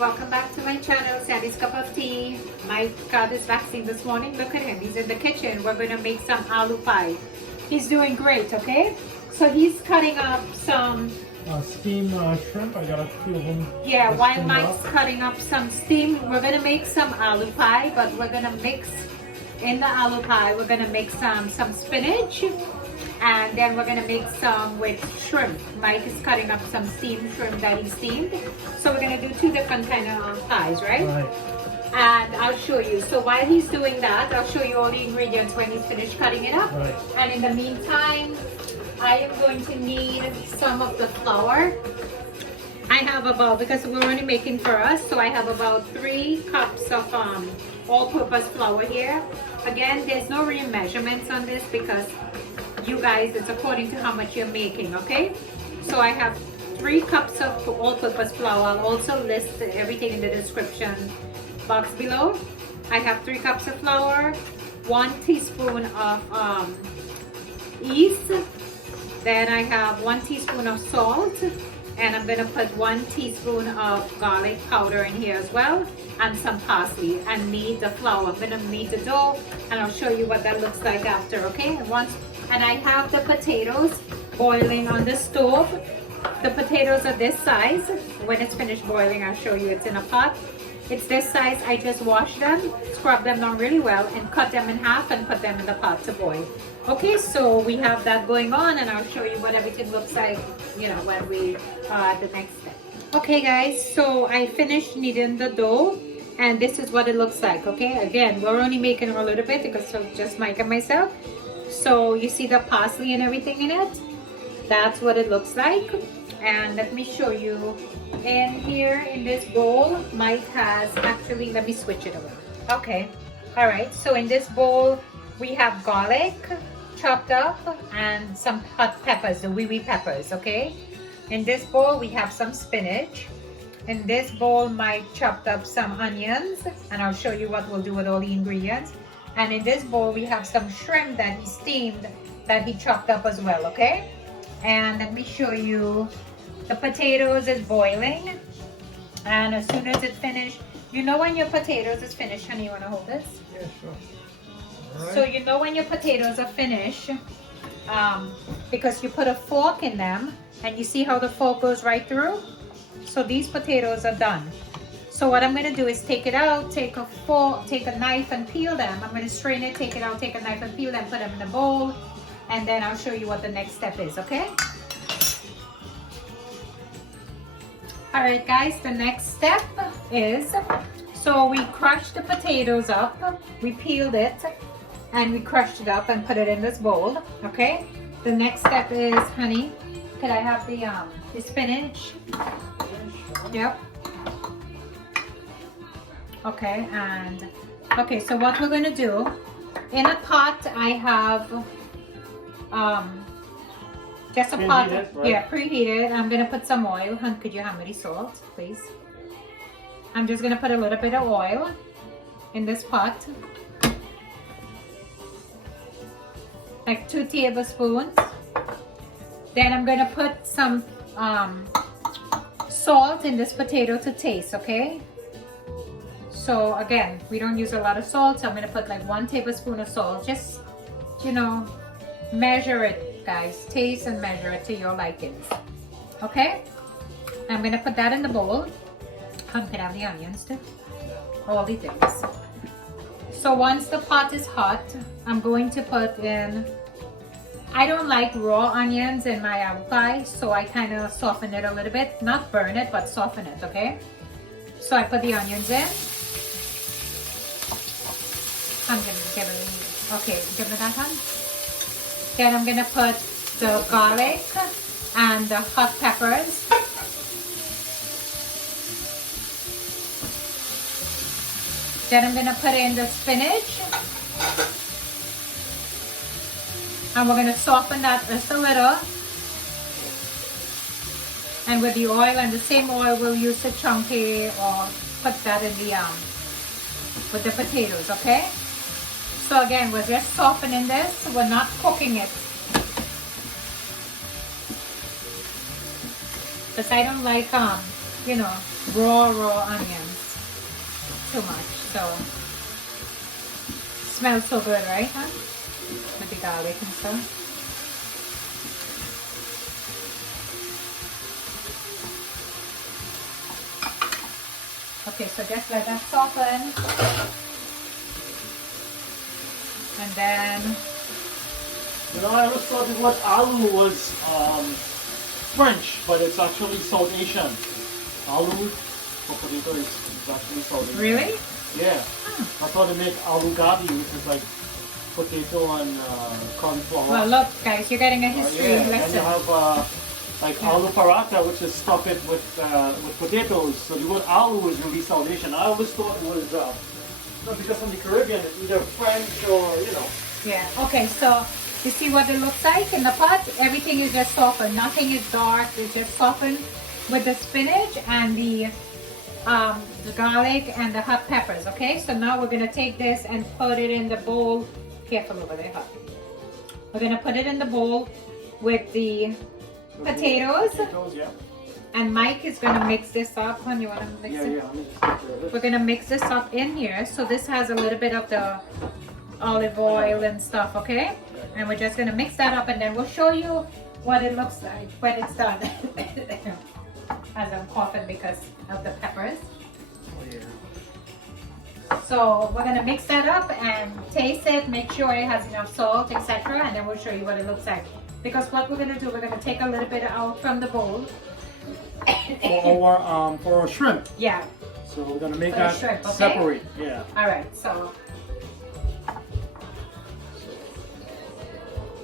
welcome back to my channel, Sandy's Cup of Tea. Mike got his vaccine this morning. Look at him, he's in the kitchen. We're gonna make some aloo pie. He's doing great, okay? So he's cutting up some steamed shrimp. I got a few of them. yeah, while Mike's cutting up some steam, we're gonna make some aloo pie, but we're gonna mix in the aloo pie, we're gonna make some spinach, and then we're gonna make some with shrimp. Mike is cutting up some steamed shrimp that he steamed. So we're gonna do two different kind of pies, right? And I'll show you. So while he's doing that, I'll show you all the ingredients when he's finished cutting it up. Right. And in the meantime, I am going to need some of the flour. I have about, because we're only making for us, so I have about 3 cups of all-purpose flour here. Again, there's no real measurements on this because you guys, it's according to how much you're making, okay? So I have 3 cups of all-purpose flour. I'll also list everything in the description box below. I have 3 cups of flour, 1 teaspoon of yeast, then I have 1 teaspoon of salt, and I'm gonna put 1 teaspoon of garlic powder in here as well, and some parsley, and knead the flour. I'm gonna knead the dough, and I'll show you what that looks like after, okay? And I have the potatoes boiling on the stove. The potatoes are this size. When it's finished boiling, I'll show you it's in a pot. It's this size. I just wash them, scrub them down really well, and cut them in half and put them in the pot to boil. Okay, so we have that going on, and I'll show you what everything looks like, you know, when we are at the next step. Okay guys, so I finished kneading the dough, and this is what it looks like, okay? Again, we're only making a little bit because of just Mike and myself. So you see the parsley and everything in it? That's what it looks like. And let me show you. In here in this bowl, Mike has actually, let me switch it around. Okay, all right, so in this bowl, we have garlic chopped up and some hot peppers, the wee peppers, okay? In this bowl, we have some spinach. In this bowl, Mike chopped up some onions, and I'll show you what we'll do with all the ingredients. And in this bowl, we have some shrimp that he steamed, that he chopped up as well, okay? And let me show you, the potatoes is boiling. And as soon as it's finished, you know when your potatoes is finished, honey, you wanna hold this? Yeah, sure. All right. So you know when your potatoes are finished, because you put a fork in them, and you see how the fork goes right through? So these potatoes are done. So what I'm gonna do is take it out, take a fork, take a knife and peel them. I'm gonna strain it, take it out, take a knife and peel them, put them in a bowl, and then I'll show you what the next step is, okay? All right guys, the next step is, so we crushed the potatoes up, we peeled it, and we crushed it up and put it in this bowl, okay? The next step is, honey, could I have the spinach? Yep. Okay, and okay, so what we're gonna do, in a pot I have just a pot, right? yeah, preheated. I'm gonna put some oil. Could you hand me the salt, please? I'm just gonna put a little bit of oil in this pot, like 2 tablespoons. Then I'm gonna put some salt in this potato to taste, okay? So again, we don't use a lot of salt, so I'm gonna put like 1 tablespoon of salt. Just, you know, measure it, guys. Taste and measure it to your likings. Okay? I'm gonna put that in the bowl. I'm gonna have the onions too. All the things. So once the pot is hot, I'm going to put in, I don't like raw onions in my apple pie, so I kind of soften it a little bit. Not burn it, but soften it, okay? So I put the onions in. I'm gonna give it, okay, give me that one. Then I'm gonna put the garlic and the hot peppers. Then I'm gonna put in the spinach. And we're gonna soften that just a little. And with the oil, and the same oil we'll use to chunky or put that in the with the potatoes, okay? So again, we're just softening this, we're not cooking it. Because I don't like you know, raw onions too much. So smells so good, right, huh? With the garlic and stuff. Okay, so just let that soften. And then, You know, I always thought it was aloo was French, but it's actually South Asian. Aloo for potato is actually South Asian. really? Yeah. Hmm. I thought they make aloo gabi, which is like potato and cauliflower. Well, look, guys, you're getting a history Yeah. Then lesson. you have like aloo paratha, which is stuff it with potatoes. So the word aloo is really South Asian. I always thought it was not because from the Caribbean, it's either French or you know. Yeah. Okay, so you see what it looks like in the pot? Everything is just softened. Nothing is dark. It's just softened with the spinach and the garlic and the hot peppers. Okay, so now we're gonna take this and put it in the bowl. Careful over there, hot. We're gonna put it in the bowl with the potatoes. Yeah. And Mike is gonna mix this up. Hon, you wanna mix it? Yeah. I'm gonna just take care of it. We're gonna mix this up in here. So this has a little bit of the olive oil and stuff, okay? And we're just gonna mix that up and then we'll show you what it looks like when it's done. As I'm coughing because of the peppers. Oh, yeah. So we're gonna mix that up and taste it, make sure it has enough salt, etc. And then we'll show you what it looks like. Because what we're gonna do, we're gonna take a little bit out from the bowl. For our shrimp. Yeah. So we're gonna make For the that shrimp, okay? separate. Yeah. All right. So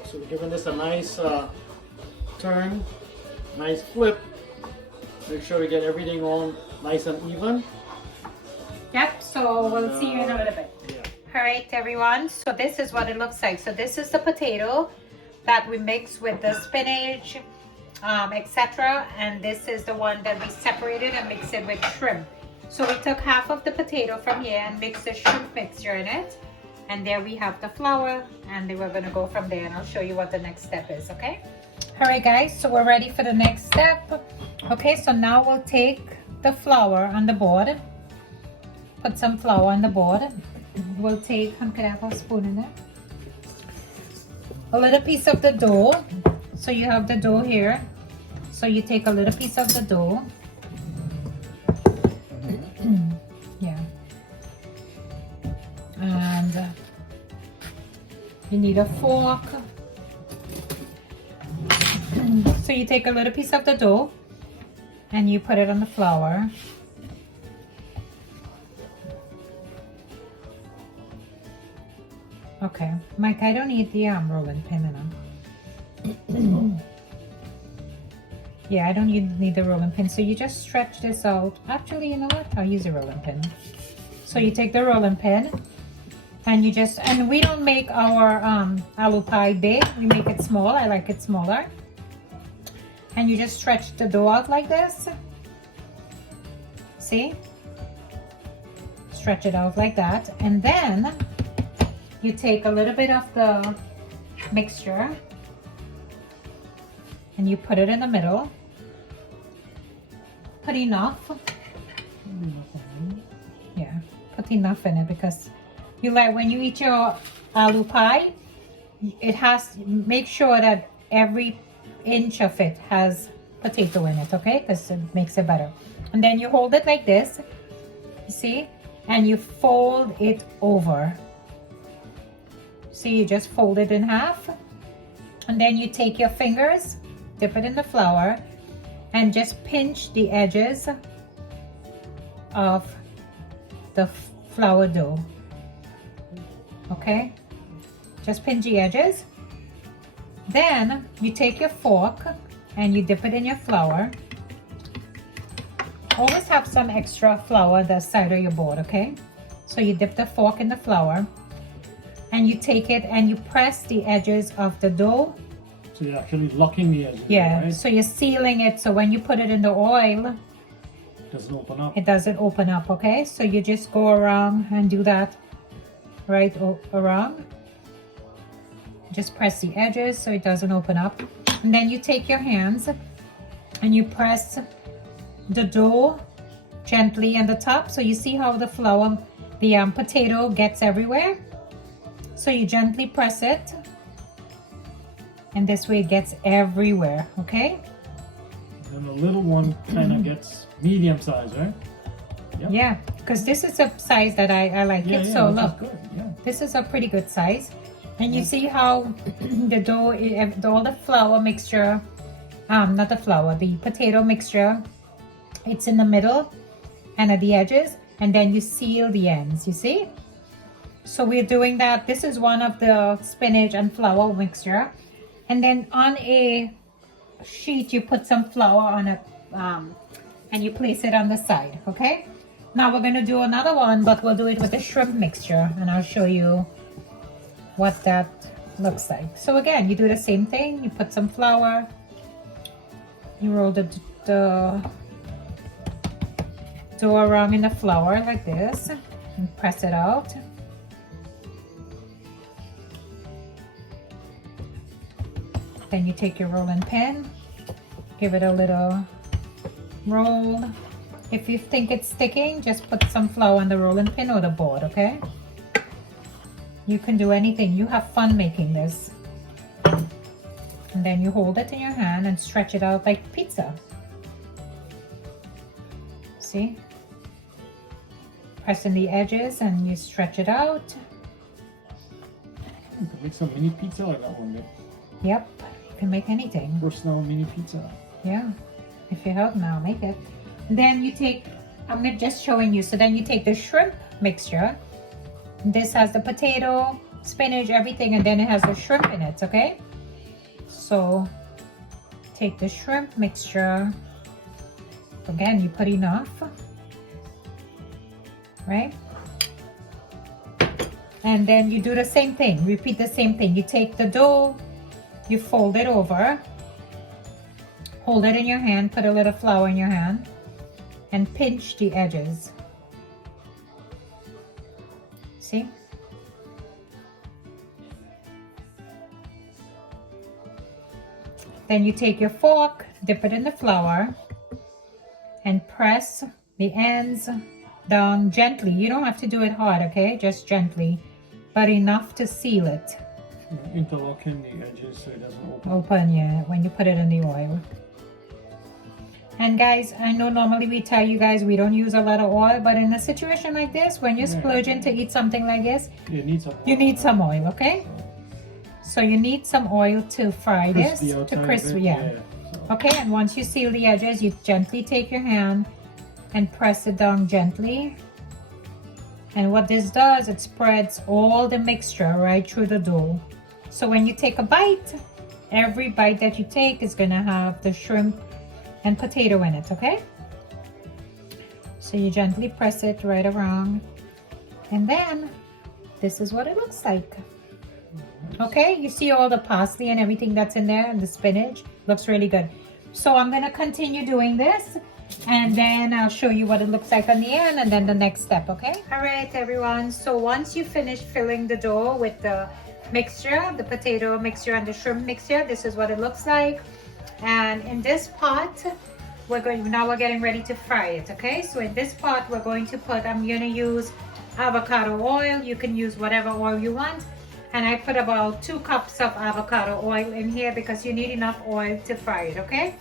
So we're giving this a nice turn, nice flip. Make sure we get everything on nice and even. yep. So we'll see you in a little bit. Yeah. All right, everyone. So this is what it looks like. So this is the potato that we mix with the spinach, etc. And this is the one that we separated and mixed it with shrimp. So we took half of the potato from here and mixed the shrimp mixture in it. And there we have the flour, and then we're gonna go from there and I'll show you what the next step is, okay? All right, guys, so we're ready for the next step. Okay, so now we'll take the flour on the board. Put some flour on the board. We'll take, could I have a spoon in there? A little piece of the dough. So you have the dough here. So you take a little piece of the dough. Yeah. And you need a fork. So you take a little piece of the dough and you put it on the flour. Okay, Mike, I don't need the rolling pin enough. Yeah, I don't need the rolling pin. So you just stretch this out. Actually, you know what? I'll use a rolling pin. So you take the rolling pin and you just, and we don't make our aloo pie big. We make it small. I like it smaller. And you just stretch the dough out like this. See? Stretch it out like that. And then you take a little bit of the mixture and you put it in the middle. Put enough. Yeah, put enough in it because you like when you eat your aloo pie, it has, make sure that every inch of it has potato in it, okay? Because it makes it better. And then you hold it like this, you see? And you fold it over. See, you just fold it in half. And then you take your fingers, dip it in the flour, and just pinch the edges of the flour dough. Okay? Just pinch the edges. Then you take your fork and you dip it in your flour. Always have some extra flour on the side of your board, okay? So you dip the fork in the flour and you take it and you press the edges of the dough. So you're actually locking the edges. Yeah, Right? so you're sealing it so when you put it in the oil, It doesn't open up. it doesn't open up, okay? So you just go around and do that right around. Just press the edges so it doesn't open up. And then you take your hands and you press the dough gently on the top. So you see how the flour, the potato gets everywhere. So you gently press it, and this way it gets everywhere, okay? And the little one kind of gets medium size, right? Yep. Yeah, because this is a size that I like it. So look, Yeah. this is a pretty good size. And you see how the dough, all the flour mixture, not the flour, the potato mixture, it's in the middle and at the edges, and then you seal the ends, you see? So we're doing that. This is one of the spinach and flour mixture. And then on a sheet, you put some flour on it, and you place it on the side, okay? Now we're gonna do another one, but we'll do it with the shrimp mixture, and I'll show you what that looks like. So again, you do the same thing. You put some flour, you roll the dough around in the flour like this, and press it out. Then you take your rolling pin, give it a little roll. If you think it's sticking, just put some flour on the rolling pin or the board, okay? You can do anything. You have fun making this. And then you hold it in your hand and stretch it out like pizza. See? Press in the edges and you stretch it out. You can make some mini pizza like that one, Yep, you can make anything. personal mini pizza. Yeah, if you help me, I'll make it. Then you take, I'm just showing you. So then you take the shrimp mixture. This has the potato, spinach, everything, and then it has the shrimp in it, okay? So take the shrimp mixture. Again, you put enough, right? And then you do the same thing. Repeat the same thing. You take the dough, you fold it over, hold it in your hand, put a little flour in your hand, and pinch the edges. See? Then you take your fork, dip it in the flour, and press the ends down gently. You don't have to do it hard, okay? Just gently, but enough to seal it. Interlocking the edges so it doesn't open. Open, yeah, when you put it in the oil. And guys, I know normally we tell you guys we don't use a lot of oil, but in a situation like this, when you're splurging to eat something like this, you need some oil. You need some oil, okay? So you need some oil to fry this, to crisp, yeah. Okay, and once you seal the edges, you gently take your hand and press it down gently. And what this does, it spreads all the mixture right through the dough. So when you take a bite, every bite that you take is gonna have the shrimp and potato in it, okay? So you gently press it right around, and then this is what it looks like. Okay, you see all the parsley and everything that's in there, and the spinach looks really good. So I'm gonna continue doing this, and then I'll show you what it looks like on the end, and then the next step, okay? All right, everyone, so once you finish filling the dough with the mixture, the potato mixture and the shrimp mixture, this is what it looks like. And in this pot, we're getting ready to fry it, okay? So in this pot, we're going to put, I'm gonna use avocado oil. You can use whatever oil you want. And I put about 2 cups of avocado oil in here because you need enough oil to fry it, okay?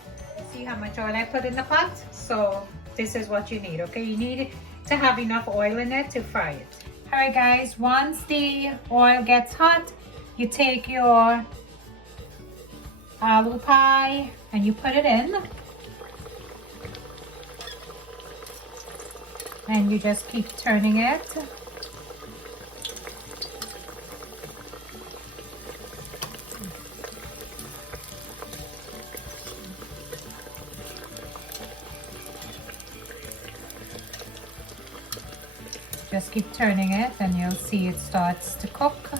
See how much oil I put in the pot? So this is what you need, okay? You need to have enough oil in it to fry it. All right, guys, once the oil gets hot, you take your aloo pie and you put it in, and you just keep turning it. Just keep turning it and you'll see it starts to cook.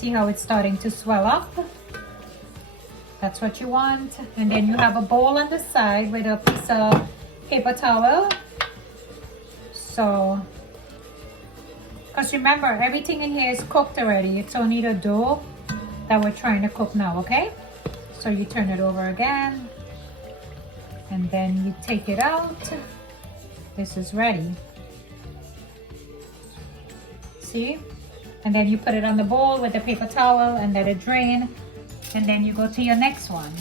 See how it's starting to swell up? That's what you want. And then you have a bowl on the side with a piece of paper towel. So, because remember, everything in here is cooked already. It's only the dough that we're trying to cook now, okay? So you turn it over again. And then you take it out. This is ready. See? And then you put it on the bowl with the paper towel and let it drain. And then you go to your next one.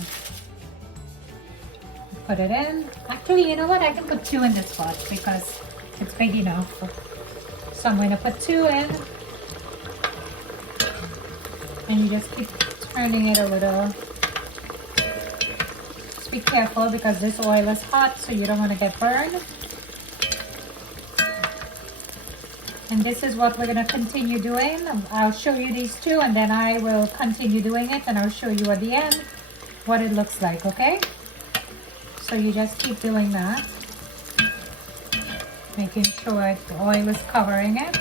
Put it in. Actually, you know what? I can put 2 in this pot because it's big enough. So I'm going to put 2 in. And you just keep turning it a little. Just be careful because this oil is hot, so you don't want to get burned. And this is what we're going to continue doing. I'll show you these 2 and then I will continue doing it and I'll show you at the end what it looks like, okay? So you just keep doing that. Making sure the oil is covering it.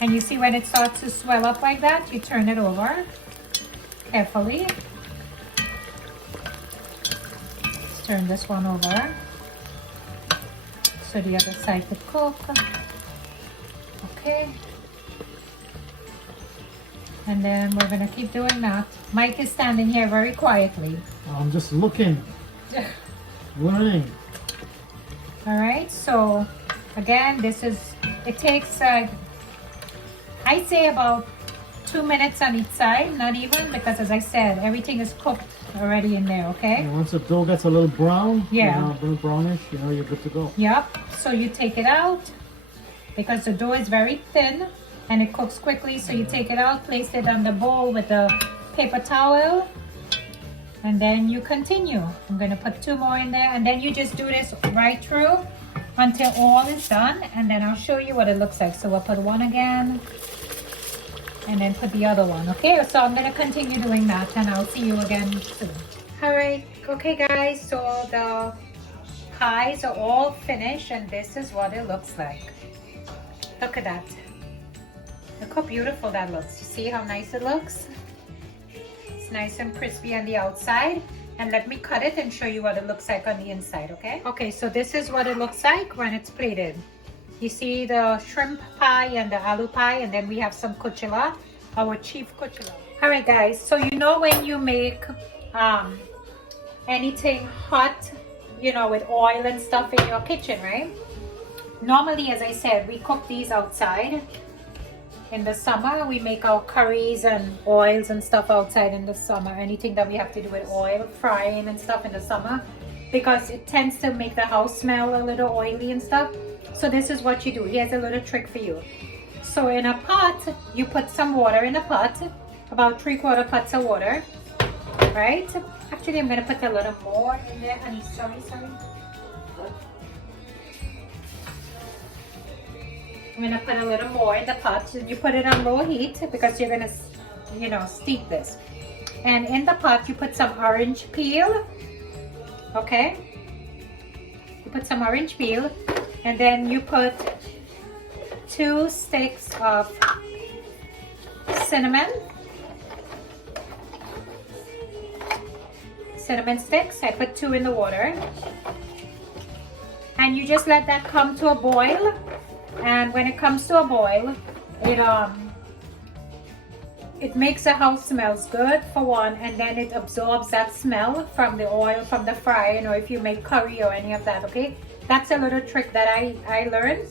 And you see when it starts to swell up like that, you turn it over carefully. Let's turn this one over so the other side could cook. Okay. And then we're going to keep doing that. Mike is standing here very quietly. I'm just looking, learning. All right, so again, it takes, I'd say about 2 minutes on each side, not even, because as I said, everything is cooked already in there, okay? And once the dough gets a little brown, yeah, brownish, you know, you're good to go. Yep, so you take it out because the dough is very thin and it cooks quickly, so you take it out, place it on the bowl with the paper towel, and then you continue. I'm going to put 2 more in there, and then you just do this right through until all is done, and then I'll show you what it looks like. So we'll put 1 again and then put the other one. Okay, so I'm going to continue doing that and I'll see you again soon. All right, okay guys, so the pies are all finished and this is what it looks like. Look at that. Look how beautiful that looks. You see how nice it looks? It's nice and crispy on the outside. And let me cut it and show you what it looks like on the inside, okay? Okay, so this is what it looks like when it's plated. You see the shrimp pie and the aloo pie, and then we have some kuchila, our chief kuchila. All right, guys, so you know when you make anything hot, you know, with oil and stuff in your kitchen, right? Normally, as I said, we cook these outside. In the summer, we make our curries and oils and stuff outside in the summer. Anything that we have to do with oil, frying and stuff in the summer, because it tends to make the house smell a little oily and stuff. So this is what you do. Here's a little trick for you. So in a pot, you put some water in a pot, about 3/4 pots of water, right? Actually, I'm gonna put a little more in there, honey. Sorry. I'm gonna put a little more in the pot. You put it on low heat because you're gonna, you know, steep this. And in the pot, you put some orange peel. Okay. You put some orange peel, and then you put 2 sticks of cinnamon sticks. I put 2 in the water, and you just let that come to a boil. And when it comes to a boil, it makes the house smells good for one, and then it absorbs that smell from the oil from the frying, or if you make curry or any of that. Okay, that's a little trick that I learned.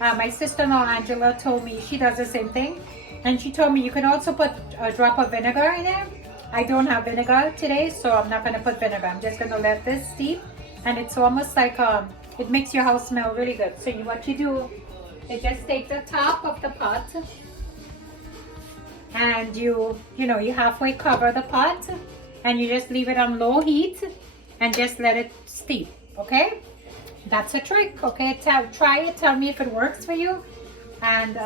My sister-in-law Angela told me she does the same thing, and she told me you can also put a drop of vinegar in there. I don't have vinegar today, so I'm not going to put vinegar. I'm just going to let this steep, and it's almost like it makes your house smell really good. So what you do is just take the top of the pot, and you halfway cover the pot, and you just leave it on low heat and just let it steep. Okay, that's a trick. Okay, try it, tell me if it works for you, and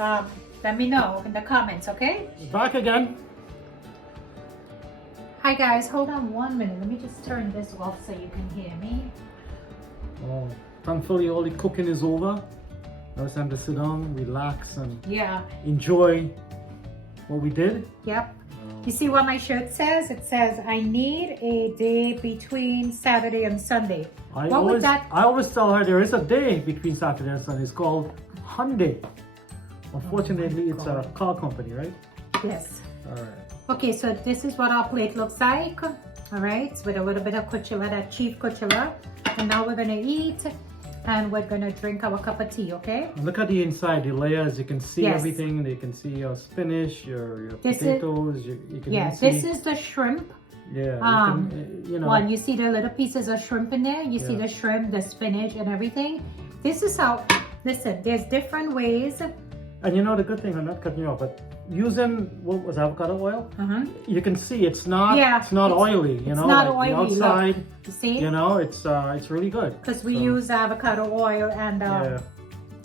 let me know in the comments. Okay, back again. Hi guys, hold on 1 minute. Let me just turn this off so you can hear me. Oh, thankfully all the cooking is over. Now it's time to sit down, relax, and enjoy What we did? Yep. You see what my shirt says? It says I need a day between Saturday and Sunday. I What would that? always tell her there is a day between Saturday and Sunday. It's called Hyundai. Unfortunately, it's a car company, right? Yes. All right. Okay, so this is what our plate looks like. All right, with a little bit of kuchela, that chief kuchela. And now we're gonna eat and we're gonna drink our cup of tea, okay? And look at the inside, the layers. You can see Yes. everything. They can see your spinach, your This is- potatoes. You can Yeah, even see. this is the shrimp. Yeah. You know. One, you see the little pieces of shrimp in there. You see Yeah. the shrimp, the spinach, and everything. This is how. Listen, there's different ways. And you know the good thing, I'm not cutting you off, but using what was avocado oil, you can see it's not oily. You it's know, not like oily, the outside. look. You see? You know, it's really good. Because we So, use avocado oil and yeah.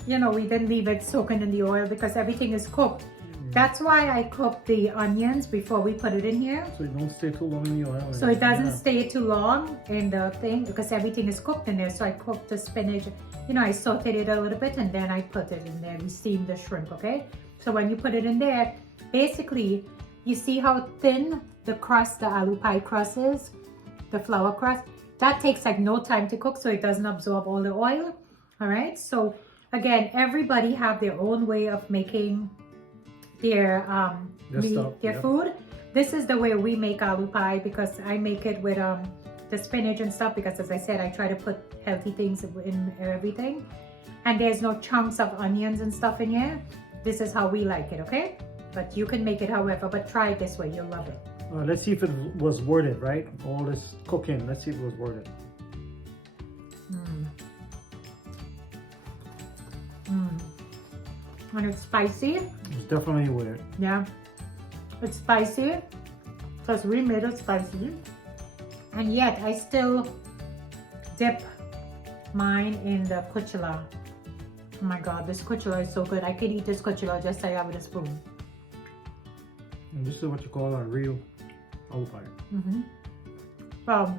you know, we didn't leave it soaking in the oil because everything is cooked. That's why I cook the onions before we put it in here. So it don't stay too long in the oil. So it doesn't Yeah. stay too long in the thing because everything is cooked in there. So I cooked the spinach, you know, I sauteed it a little bit and then I put it in there. We steamed the shrimp, okay? So when you put it in there, basically, you see how thin the crust, the aloo pie crust is, the flour crust? That takes like no time to cook so it doesn't absorb all the oil, all right? So again, everybody have their own way of making their yeah. food. This is the way we make aloo pie because I make it with the spinach and stuff because as I said, I try to put healthy things in everything. And there's no chunks of onions and stuff in here. This is how we like it, okay? But you can make it however, but try it this way, you'll love it. Let's see if it was worth it, right? All this cooking, let's see if it was worth it. And it's spicy. It's definitely worth it. Yeah, it's spicy because we made it spicy, and yet I still dip mine in the kuchela. Oh my god, this kuchela is so good. I could eat this kuchela just like that with a spoon. And this is what you call a real aloo pie. Well,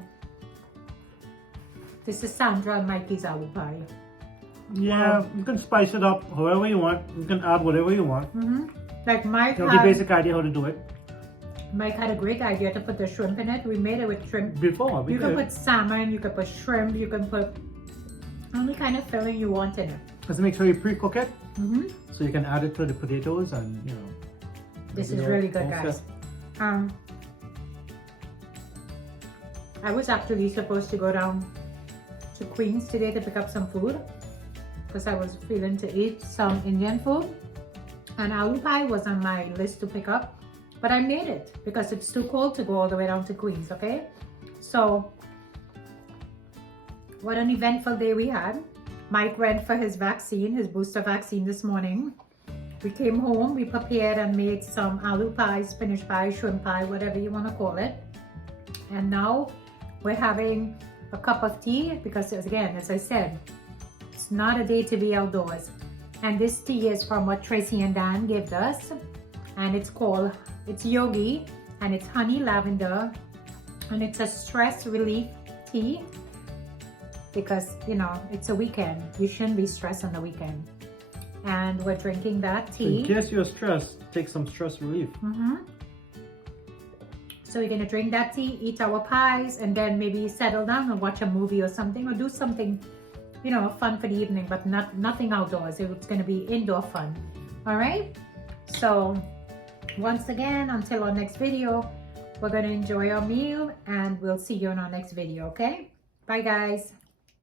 this is Sandra and Mikey's aloo pie. Yeah, you can spice it up however you want. You can add whatever you want. Like Mike You know the basic idea how to do it. Mike had a great idea to put the shrimp in it. We made it with shrimp. Before, we You can did. put salmon, you can put shrimp, you can put any kind of filling you want in it. Just make sure you pre-cook it, so you can add it to the potatoes and, you know. This is really good, guys. I was actually supposed to go down to Queens today to pick up some food because I was feeling to eat some Indian food, and aloo pie was on my list to pick up, but I made it because it's too cold to go all the way down to Queens, okay? So what an eventful day we had. Mike went for his vaccine, his booster vaccine this morning. We came home, we prepared and made some aloo pie, spinach pie, shrimp pie, whatever you want to call it. And now we're having a cup of tea because, again, as I said, it's not a day to be outdoors. And this tea is from what Tracy and Dan gave us. And it's yogi, and it's honey lavender. And it's a stress relief tea because, you know, it's a weekend. You shouldn't be stressed on the weekend. And we're drinking that tea. In case you're stressed, take some stress relief. So we're gonna drink that tea, eat our pies, and then maybe settle down and watch a movie or something, or do something, you know, fun for the evening, but nothing outdoors. It's gonna be indoor fun. All right. So once again, until our next video, we're gonna enjoy our meal, and we'll see you in our next video. Okay. Bye, guys.